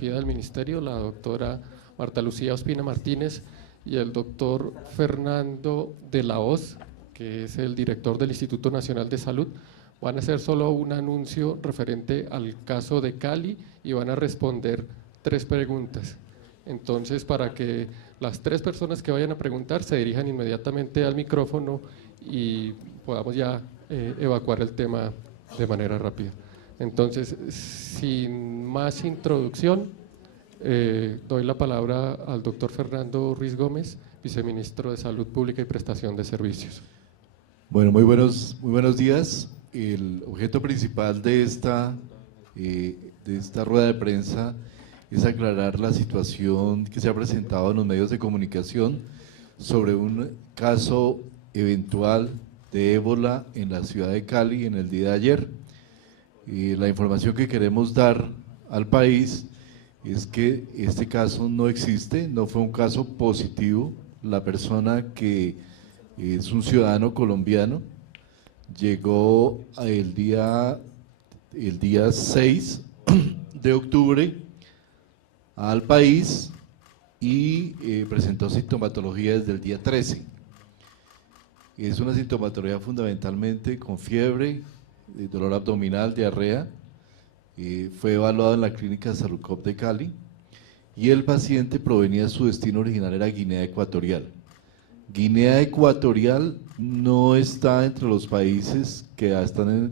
epidemiología del ministerio, la doctora Marta Lucía Ospina Martínez, y el doctor Fernando de la Hoz, que es el director del Instituto Nacional de Salud. Van a hacer solo un anuncio referente al caso de Cali y van a responder 3 preguntas. Entonces, para que las 3 personas que vayan a preguntar se dirijan inmediatamente al micrófono y podamos ya evacuar el tema de manera rápida. Entonces, sin más introducción, doy la palabra al doctor Fernando Ruiz Gómez, viceministro de Salud Pública y Prestación de Servicios. Bueno, muy buenos días. El objeto principal de esta rueda de prensa es aclarar la situación que se ha presentado en los medios de comunicación sobre un caso eventual de ébola en la ciudad de Cali en el día de ayer. La información que queremos dar al país es que este caso no existe, no fue un caso positivo. La persona, que es un ciudadano colombiano, llegó el día 6 de octubre al país y presentó sintomatología desde el día 13. Es una sintomatología fundamentalmente con fiebre, dolor abdominal, diarrea. Fue evaluado en la clínica Salucop de Cali y el paciente provenía de su destino original, era Guinea Ecuatorial. Guinea Ecuatorial no está entre los países que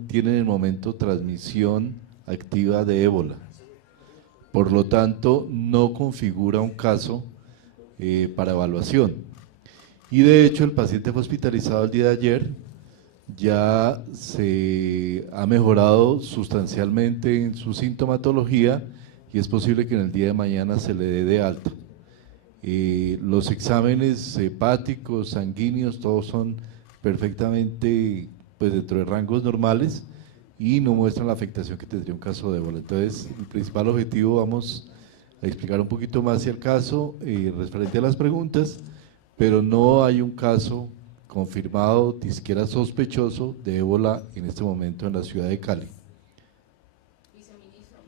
tienen en el momento transmisión activa de ébola. Por lo tanto, no configura un caso para evaluación. Y de hecho, el paciente fue hospitalizado el día de ayer, ya se ha mejorado sustancialmente en su sintomatología y es posible que en el día de mañana se le dé de alta. Los exámenes hepáticos, sanguíneos, todos son perfectamente dentro de rangos normales y no muestran la afectación que tendría un caso de ébola. Entonces, el principal objetivo, vamos a explicar un poquito más hacia el caso referente a las preguntas, pero no hay un caso confirmado, ni siquiera sospechoso de ébola en este momento en la ciudad de Cali. Viceministro,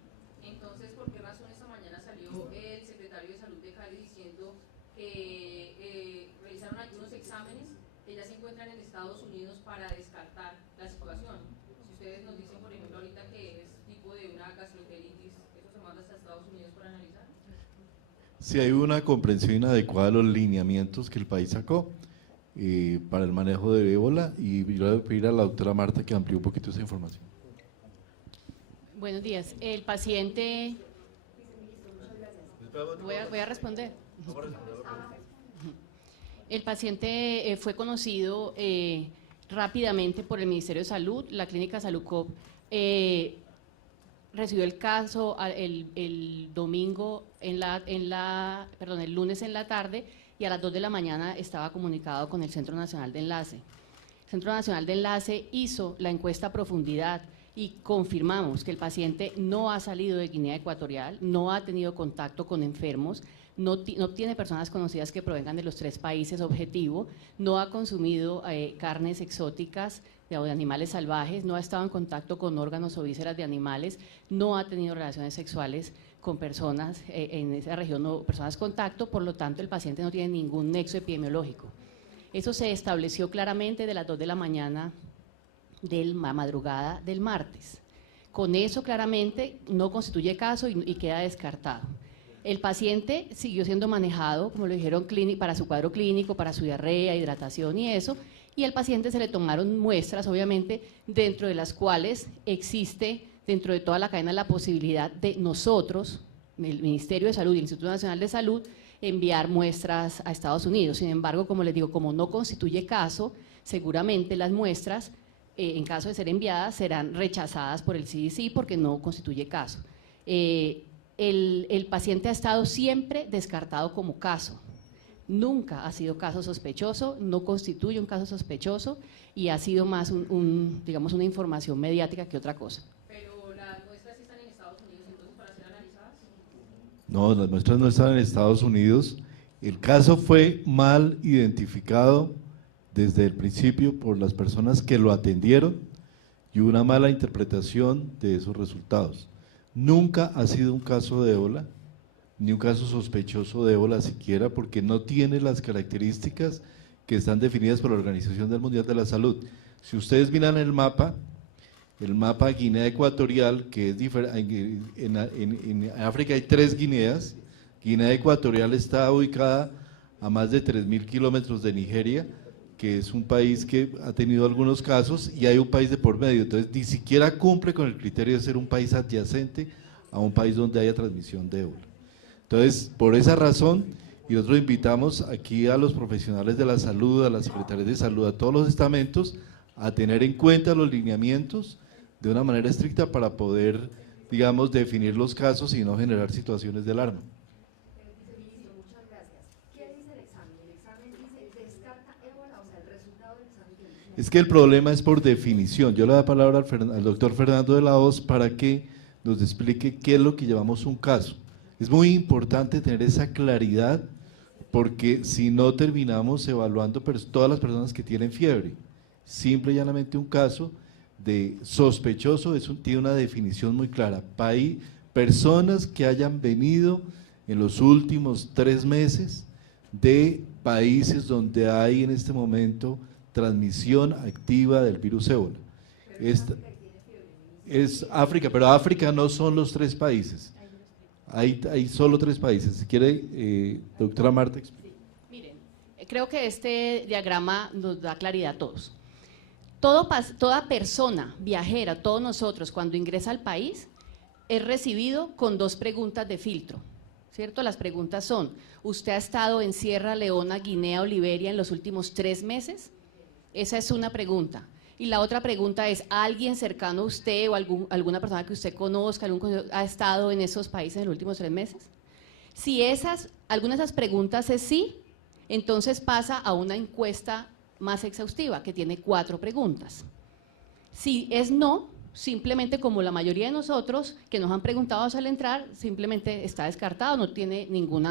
entonces, ¿por qué razón esta mañana salió el secretario de Salud de Cali diciendo que realizaron algunos exámenes que ya se encuentran en Estados Unidos para descartar la situación? Si ustedes nos dicen, por ejemplo, ahorita que es tipo de una gastroenteritis, ¿eso se manda hasta Estados Unidos para analizar? Sí, hay una comprensión inadecuada de los lineamientos que el país sacó para el manejo de ébola, y yo le voy a pedir a la doctora Marta que amplíe un poquito esa información. Buenos días. El paciente… Voy a responder. El paciente fue conocido rápidamente por el Ministerio de Salud. La clínica Salucop recibió el caso el domingo el lunes en la tarde, y a las 2 de la mañana estaba comunicado con el Centro Nacional de Enlace. El Centro Nacional de Enlace hizo la encuesta a profundidad y confirmamos que el paciente no ha salido de Guinea Ecuatorial, no ha tenido contacto con enfermos, no tiene personas conocidas que provengan de los 3 países objetivo, no ha consumido carnes exóticas de animales salvajes, no ha estado en contacto con órganos o vísceras de animales, no ha tenido relaciones sexuales con personas en esa región, no, personas contacto, por lo tanto el paciente no tiene ningún nexo epidemiológico. Eso se estableció claramente de las 2 de la mañana de la madrugada del martes. Con eso claramente no constituye caso y queda descartado. El paciente siguió siendo manejado, como lo dijeron, para su cuadro clínico, para su diarrea, hidratación y eso, y al paciente se le tomaron muestras, obviamente, dentro de las cuales existe, dentro de toda la cadena, la posibilidad de nosotros, el Ministerio de Salud y el Instituto Nacional de Salud, enviar muestras a Estados Unidos. Sin embargo, como les digo, como no constituye caso, seguramente las muestras, en caso de ser enviadas, serán rechazadas por el CDC porque no constituye caso. El paciente ha estado siempre descartado como caso. Nunca ha sido caso sospechoso, no constituye un caso sospechoso y ha sido más digamos, una información mediática que otra cosa. Pero las muestras sí están en Estados Unidos, entonces, para ser analizadas. No, las muestras no están en Estados Unidos. El caso fue mal identificado desde el principio por las personas que lo atendieron y hubo una mala interpretación de esos resultados. Nunca ha sido un caso de ébola, ni un caso sospechoso de ébola siquiera, porque no tiene las características que están definidas por la Organización Mundial de la Salud. Si ustedes miran el mapa Guinea Ecuatorial, que es diferente, en África hay 3 Guineas. Guinea Ecuatorial está ubicada a más de 3.000 kilómetros de Nigeria, que es un país que ha tenido algunos casos, y hay un país de por medio, entonces ni siquiera cumple con el criterio de ser un país adyacente a un país donde haya transmisión de ébola. Entonces, por esa razón, y nosotros invitamos aquí a los profesionales de la salud, a las secretarias de salud, a todos los estamentos, a tener en cuenta los lineamientos de una manera estricta para poder, digamos, definir los casos y no generar situaciones de alarma. Muchas gracias. ¿Qué dice el examen? El examen dice, ¿descarta ébola? O sea, el resultado del examen que dice. Es que el problema es por definición. Yo le doy la palabra al doctor Fernando de la Hoz para que nos explique qué es lo que llamamos un caso. Es muy importante tener esa claridad, porque si no terminamos evaluando todas las personas que tienen fiebre. Simple y llanamente un caso de sospechoso tiene una definición muy clara. Personas que hayan venido en los últimos 3 meses de países donde hay en este momento transmisión activa del virus ébola. Es África, pero África no son los 3 países. Hay solo 3 países. Si quiere, doctora Marta. Sí. Miren, creo que este diagrama nos da claridad a todos. Toda persona viajera, todos nosotros, cuando ingresa al país, es recibido con 2 preguntas de filtro, ¿cierto? Las preguntas son: ¿usted ha estado en Sierra Leona, Guinea o Liberia en los últimos 3 meses? Esa es una pregunta. Y la otra pregunta es: ¿alguien cercano a usted o alguna persona que usted conozca, ha estado en esos países en los últimos 3 meses? Si alguna de esas preguntas es sí, entonces pasa a una encuesta más exhaustiva, que tiene 4 preguntas. Si es no, simplemente, como la mayoría de nosotros que nos han preguntado al entrar, simplemente está descartado, no tiene ningún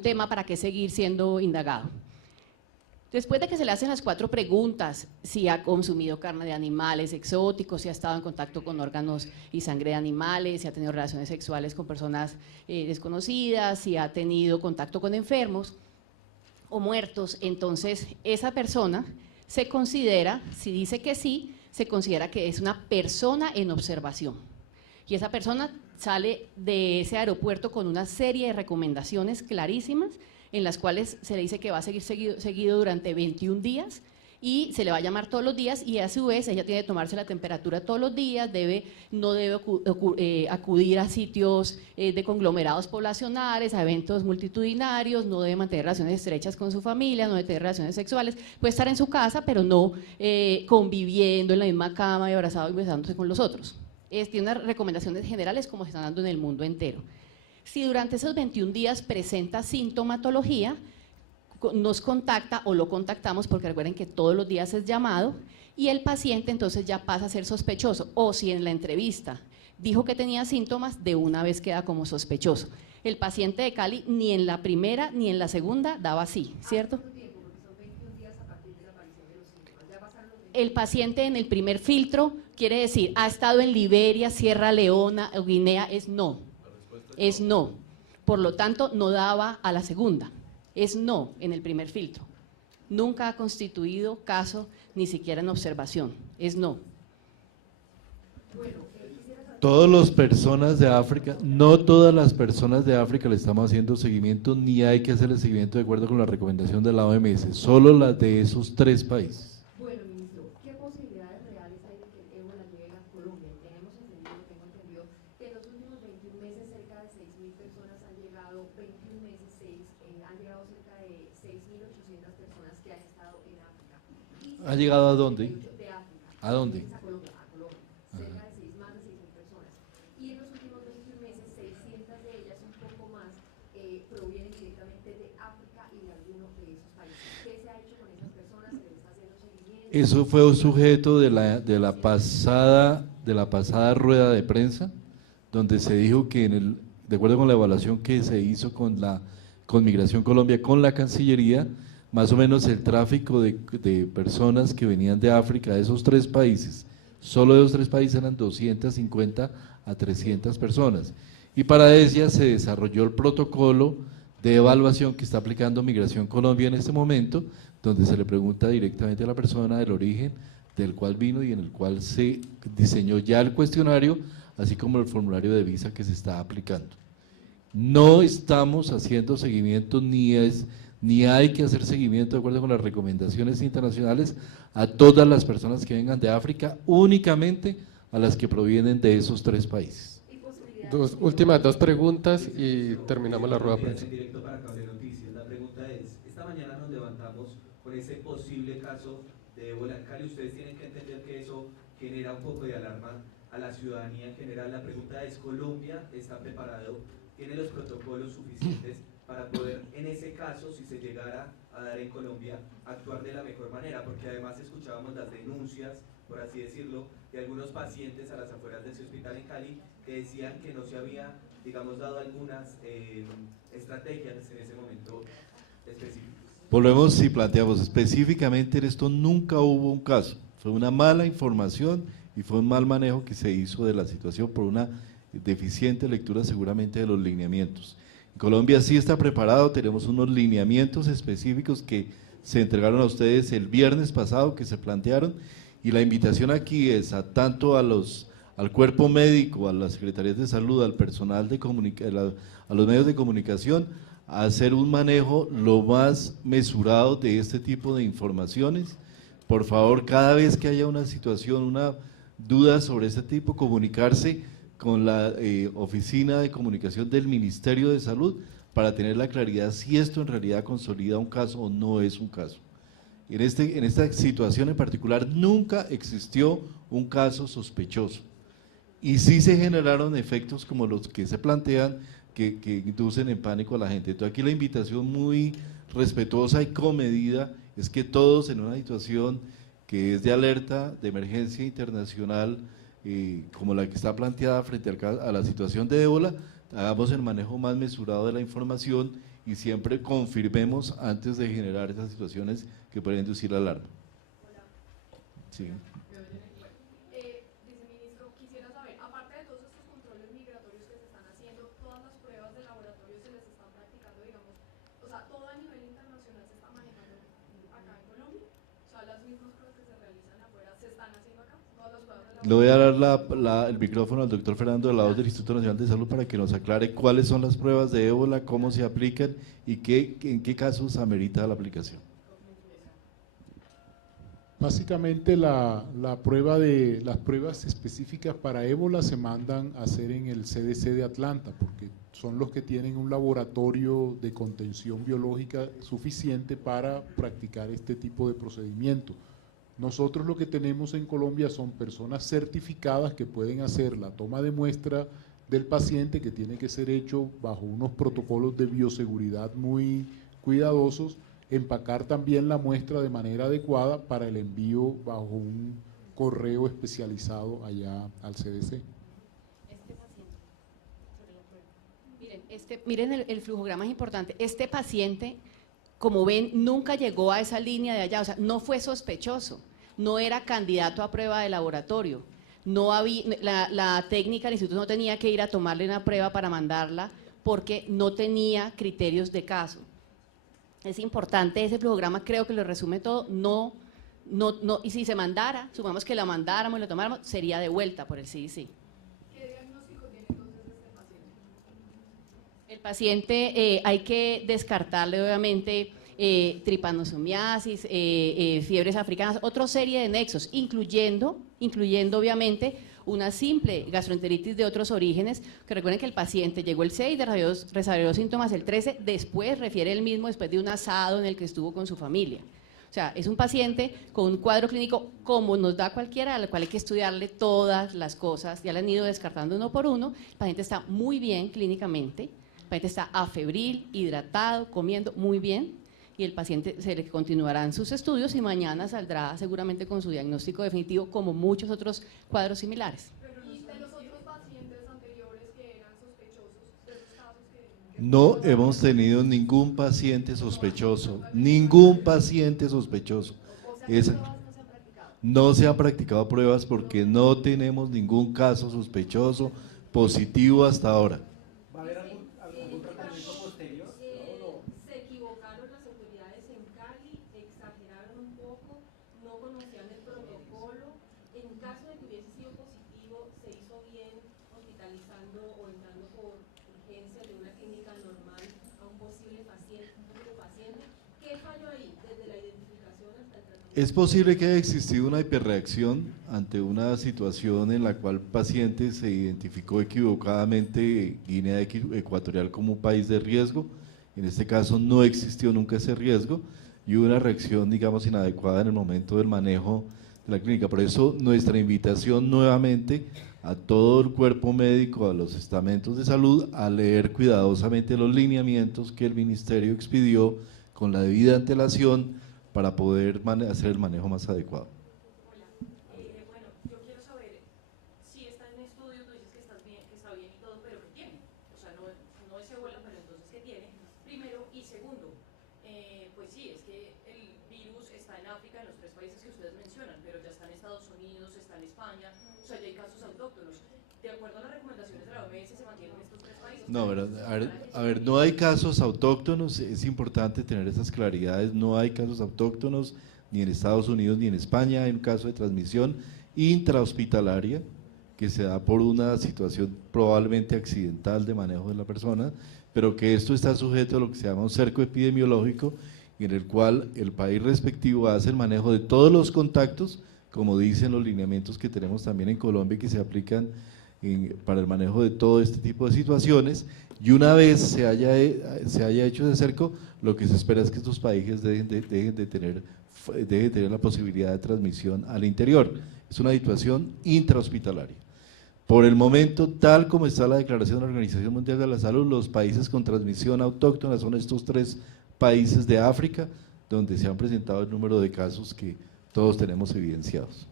tema para qué seguir siendo indagado. Después de que se le hacen las 4 preguntas, si ha consumido carne de animales exóticos, si ha estado en contacto con órganos y sangre de animales, si ha tenido relaciones sexuales con personas desconocidas, si ha tenido contacto con enfermos o muertos, entonces esa persona se considera, si dice que sí, se considera que es una persona en observación. Y esa persona sale de ese aeropuerto con una serie de recomendaciones clarísimas, en las cuales se le dice que va a seguir seguido durante 21 días y se le va a llamar todos los días, y a su vez ella tiene que tomarse la temperatura todos los días, no debe acudir a sitios de conglomerados poblacionales, a eventos multitudinarios, no debe mantener relaciones estrechas con su familia, no debe tener relaciones sexuales, puede estar en su casa, pero no conviviendo en la misma cama y abrazado y besándose con los otros. Tiene unas recomendaciones generales como se están dando en el mundo entero. Si durante esos 21 días presenta sintomatología, nos contacta o lo contactamos, porque recuerden que todos los días es llamado, y el paciente entonces ya pasa a ser sospechoso, o si en la entrevista dijo que tenía síntomas, de una vez queda como sospechoso. El paciente de Cali ni en la primera ni en la segunda daba sí, ¿cierto? El paciente en el primer filtro quiere decir, ha estado en Liberia, Sierra Leona o Guinea, es no. Es no, por lo tanto no daba a la segunda, es no en el primer filtro, nunca ha constituido caso ni siquiera en observación, es no. Todas las personas de África, no todas las personas de África le estamos haciendo seguimiento, ni hay que hacerle seguimiento de acuerdo con la recomendación de la OMS, solo las de esos 3 países. Bueno, ministro, ¿qué posibilidades reales hay de que el ébola llegue a Colombia? Tengo entendido que en los últimos 21 meses cerca de 6.000 personas han llegado, 21 meses, han llegado cerca de 6.800 personas que han estado en África. ¿Ha llegado a dónde? De África. ¿A dónde? A Colombia, cerca de más de 6.000 personas. Y en los últimos 21 meses, 600 de ellas, un poco más, provienen directamente de África y de algunos de esos países. ¿Qué se ha hecho con esas personas? ¿Se les está haciendo seguimiento? Eso fue un sujeto de la pasada rueda de prensa, donde se dijo que de acuerdo con la evaluación que se hizo con Migración Colombia, con la Cancillería, más o menos el tráfico de personas que venían de África, de esos 3 países, solo de esos 3 países eran 250 a 300 personas, y para ella se desarrolló el protocolo de evaluación que está aplicando Migración Colombia en este momento, donde se le pregunta directamente a la persona del origen del cual vino y en el cual se diseñó ya el cuestionario, así como el formulario de visa que se está aplicando. No estamos haciendo seguimiento, ni hay que hacer seguimiento de acuerdo con las recomendaciones internacionales a todas las personas que vengan de África, únicamente a las que provienen de esos 3 países. Últimas 2 preguntas y terminamos la rueda de prensa. Directo para Cable Noticias. La pregunta es, esta mañana nos levantamos con ese posible caso de ébola en Cali. Ustedes tienen que entender que eso genera un poco de alarma a la ciudadanía en general. La pregunta es, ¿Colombia está preparado, tiene los protocolos suficientes para poder, en ese caso, si se llegara a dar en Colombia, actuar de la mejor manera? Porque además escuchábamos las denuncias, por así decirlo, de algunos pacientes a las afueras de ese hospital en Cali que decían que no se había, digamos, dado algunas estrategias en ese momento específicas. Volvemos y planteamos, específicamente en esto nunca hubo un caso, fue una mala información y fue un mal manejo que se hizo de la situación por una deficiente lectura seguramente de los lineamientos. En Colombia sí está preparado, tenemos unos lineamientos específicos que se entregaron a ustedes el viernes pasado, que se plantearon, y la invitación aquí es a tanto al cuerpo médico, a las secretarías de salud, al personal a los medios de comunicación, a hacer un manejo lo más mesurado de este tipo de informaciones. Por favor, cada vez que haya una situación, una duda sobre este tipo, comunicarse con la oficina de comunicación del Ministerio de Salud para tener la claridad si esto en realidad consolida un caso o no es un caso. En esta situación en particular nunca existió un caso sospechoso y sí se generaron efectos como los que se plantean que inducen en pánico a la gente. Entonces aquí la invitación muy respetuosa y comedida es que todos en una situación que es de alerta, de emergencia internacional, como la que está planteada frente a la situación de ébola, hagamos el manejo más mesurado de la información y siempre confirmemos antes de generar esas situaciones que pueden inducir alarma. Hola. Sí. Viceministro, quisiera saber, aparte de todos estos controles migratorios que se están haciendo, todas las pruebas de laboratorio se les están practicando, digamos, o sea, todo a nivel internacional se está manejando acá en Colombia, o sea, las mismas pruebas que se realizan afuera se están haciendo acá, todas las pruebas de laboratorio. Le voy a dar el micrófono al doctor Fernando de la Hoz del Instituto Nacional de Salud para que nos aclare cuáles son las pruebas de ébola, cómo se aplican y en qué casos amerita la aplicación. Básicamente las pruebas específicas para ébola se mandan a hacer en el CDC de Atlanta, porque son los que tienen un laboratorio de contención biológica suficiente para practicar este tipo de procedimiento. Nosotros lo que tenemos en Colombia son personas certificadas que pueden hacer la toma de muestra del paciente, que tiene que ser hecho bajo unos protocolos de bioseguridad muy cuidadosos, empacar también la muestra de manera adecuada para el envío bajo un correo especializado allá al CDC. Miren el flujograma es importante. Este paciente, como ven, nunca llegó a esa línea de allá, o sea, no fue sospechoso, no era candidato a prueba de laboratorio, no había, la técnica del instituto no tenía que ir a tomarle una prueba para mandarla porque no tenía criterios de caso. Es importante ese flujograma, creo que lo resume todo. Y si se mandara, supongamos que la mandáramos y la tomáramos, sería de vuelta por el CDC. ¿Qué diagnóstico tiene entonces este paciente? El paciente hay que descartarle obviamente tripanosomiasis, fiebres africanas, otra serie de nexos, incluyendo obviamente una simple gastroenteritis de otros orígenes, que recuerden que el paciente llegó el 6, desarrolló síntomas el 13, después refiere él mismo después de un asado en el que estuvo con su familia. O sea, es un paciente con un cuadro clínico como nos da cualquiera, al cual hay que estudiarle todas las cosas, ya le han ido descartando uno por uno. El paciente está muy bien clínicamente, el paciente está afebril, hidratado, comiendo muy bien, y el paciente se le continuarán sus estudios y mañana saldrá seguramente con su diagnóstico definitivo, como muchos otros cuadros similares. Pero ¿y de los otros pacientes anteriores que eran sospechosos, de esos casos que No hemos tenido ningún paciente sospechoso, ningún paciente sospechoso. No se han practicado pruebas porque no tenemos ningún caso sospechoso positivo hasta ahora. Es posible que haya existido una hiperreacción ante una situación en la cual el paciente se identificó equivocadamente Guinea Ecuatorial como un país de riesgo. En este caso no existió nunca ese riesgo y hubo una reacción, digamos, inadecuada en el momento del manejo de la clínica. Por eso nuestra invitación nuevamente a todo el cuerpo médico, a los estamentos de salud, a leer cuidadosamente los lineamientos que el Ministerio expidió con la debida antelación para poder hacer el manejo más adecuado. Hola, bueno, yo quiero saber si está en estudio, tú dices que estás bien, que está bien y todo, pero ¿qué tiene? O sea, no es ébola, pero entonces ¿qué tiene? Primero, y segundo, pues sí, es que el virus está en África, en los 3 países que ustedes mencionan, pero ya está en Estados Unidos, está en España, o sea, ya hay casos autóctonos. De acuerdo a las recomendaciones de la OMS, se mantienen estos 3 países. No, a ver, no hay casos autóctonos, es importante tener esas claridades, no hay casos autóctonos ni en Estados Unidos ni en España, hay un caso de transmisión intrahospitalaria que se da por una situación probablemente accidental de manejo de la persona, pero que esto está sujeto a lo que se llama un cerco epidemiológico, en el cual el país respectivo hace el manejo de todos los contactos, como dicen los lineamientos que tenemos también en Colombia y que se aplican para el manejo de todo este tipo de situaciones, y una vez se haya hecho ese cerco, lo que se espera es que estos países dejen de tener la posibilidad de transmisión al interior. Es una situación intrahospitalaria. Por el momento, tal como está la declaración de la Organización Mundial de la Salud, los países con transmisión autóctona son estos 3 países de África, donde se han presentado el número de casos que todos tenemos evidenciados.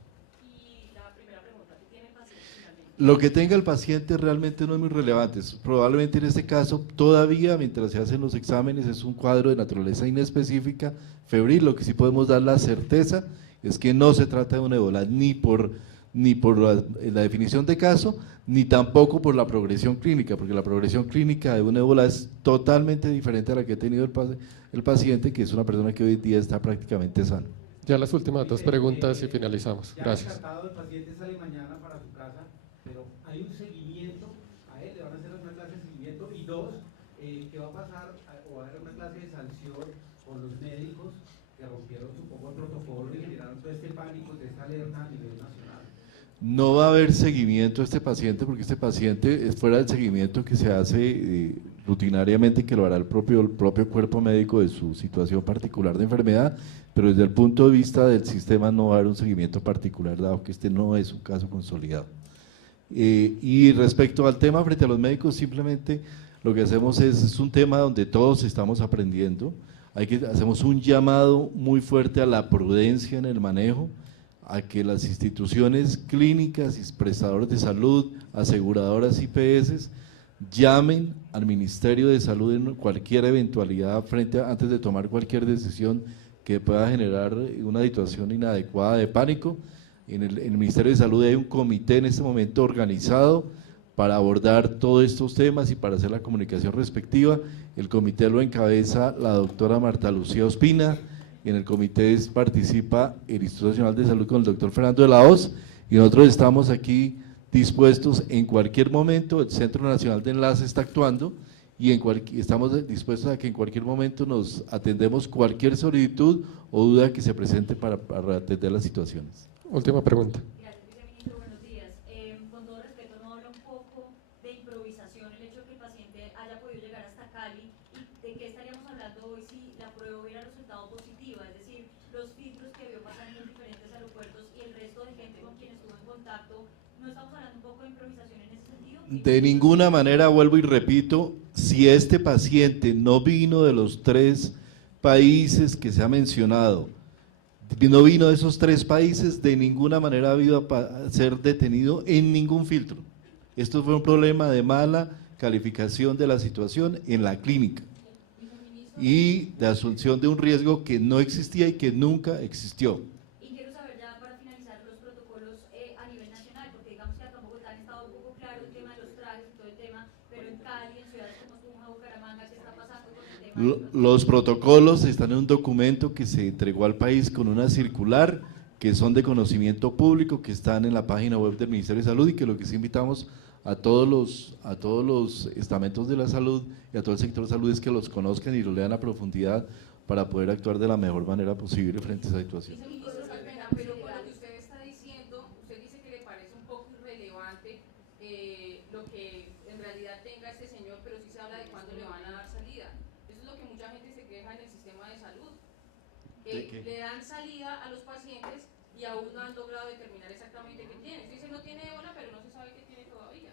Lo que tenga el paciente realmente no es muy relevante, probablemente en este caso todavía mientras se hacen los exámenes es un cuadro de naturaleza inespecífica, febril. Lo que sí podemos dar la certeza es que no se trata de un ébola ni por la definición de caso, ni tampoco por la progresión clínica, porque la progresión clínica de un ébola es totalmente diferente a la que ha tenido el paciente, que es una persona que hoy en día está prácticamente sana. Ya las últimas 2 preguntas y finalizamos. Gracias. El paciente sale mañana para su casa, pero hay un seguimiento a él, le van a hacer una clase de seguimiento, y 2, ¿qué va a pasar? O va a haber una clase de sanción con los médicos que rompieron supongo el protocolo y generaron todo este pánico, de esta alerta a nivel nacional. No va a haber seguimiento a este paciente porque este paciente es fuera del seguimiento que se hace rutinariamente, que lo hará el propio cuerpo médico de su situación particular de enfermedad, pero desde el punto de vista del sistema no va a haber un seguimiento particular, dado que este no es un caso consolidado. Y respecto al tema frente a los médicos, simplemente lo que hacemos es un tema donde todos estamos aprendiendo, hacemos un llamado muy fuerte a la prudencia en el manejo, a que las instituciones clínicas y prestadores de salud, aseguradoras IPS, llamen al Ministerio de Salud en cualquier eventualidad antes de tomar cualquier decisión que pueda generar una situación inadecuada de pánico. En el Ministerio de Salud hay un comité en este momento organizado para abordar todos estos temas y para hacer la comunicación respectiva. El comité lo encabeza la doctora Marta Lucía Ospina. En el comité participa el Instituto Nacional de Salud con el doctor Fernando de la Hoz, y nosotros estamos aquí dispuestos en cualquier momento, el Centro Nacional de Enlace está actuando, y estamos dispuestos a que en cualquier momento nos atendemos cualquier solicitud o duda que se presente para atender las situaciones. Última pregunta. Gracias, viceministro, buenos días. Con todo respeto, ¿no habla un poco de improvisación el hecho de que el paciente haya podido llegar hasta Cali? ¿Y de qué estaríamos hablando hoy si la prueba hubiera resultado positiva? Es decir, los filtros que vio pasar en los diferentes aeropuertos y el resto de gente con quien estuvo en contacto, ¿no estamos hablando un poco de improvisación en ese sentido? De ninguna manera, vuelvo y repito, si este paciente no vino de los 3 países que se ha mencionado, no vino de esos 3 países, de ninguna manera ha habido a ser detenido en ningún filtro. Esto fue un problema de mala calificación de la situación en la clínica y de asunción de un riesgo que no existía y que nunca existió. Y quiero saber ya para finalizar los protocolos a nivel nacional, porque digamos que acá en Bogotá han estado un poco claro el tema de los trajes y todo el tema, pero en Cali, en ciudades como Tunja, Bucaramanga, ¿qué está pasando con el tema? Los protocolos están en un documento que se entregó al país con una circular, que son de conocimiento público, que están en la página web del Ministerio de Salud, y que lo que sí invitamos a todos los estamentos de la salud y a todo el sector de salud es que los conozcan y los lean a profundidad para poder actuar de la mejor manera posible frente a esa situación. le dan salida a los pacientes y aún no han logrado determinar exactamente qué tiene. Usted dice no tiene ébola, pero no se sabe qué tiene todavía.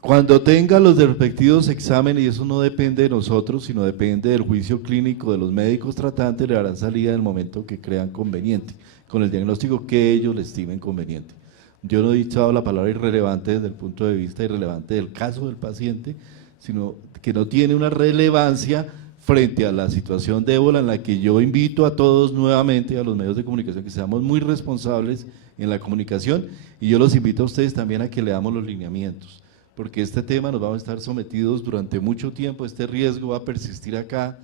Cuando tenga los respectivos exámenes, y eso no depende de nosotros, sino depende del juicio clínico de los médicos tratantes, le darán salida en el momento que crean conveniente, con el diagnóstico que ellos le estimen conveniente. Yo no he dicho la palabra irrelevante desde el punto de vista irrelevante del caso del paciente, sino que no tiene una relevancia frente a la situación de ébola, en la que yo invito a todos nuevamente, a los medios de comunicación, que seamos muy responsables en la comunicación, y yo los invito a ustedes también a que leamos los lineamientos, porque este tema nos vamos a estar sometidos durante mucho tiempo, este riesgo va a persistir acá,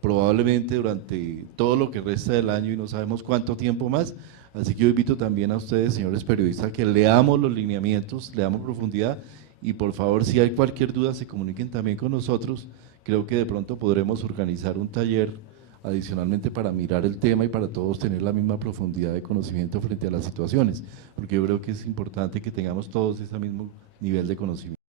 probablemente durante todo lo que resta del año y no sabemos cuánto tiempo más, así que yo invito también a ustedes, señores periodistas, a que leamos los lineamientos, leamos profundidad, y por favor, si hay cualquier duda, se comuniquen también con nosotros. Creo que de pronto podremos organizar un taller adicionalmente para mirar el tema y para todos tener la misma profundidad de conocimiento frente a las situaciones, porque yo creo que es importante que tengamos todos ese mismo nivel de conocimiento.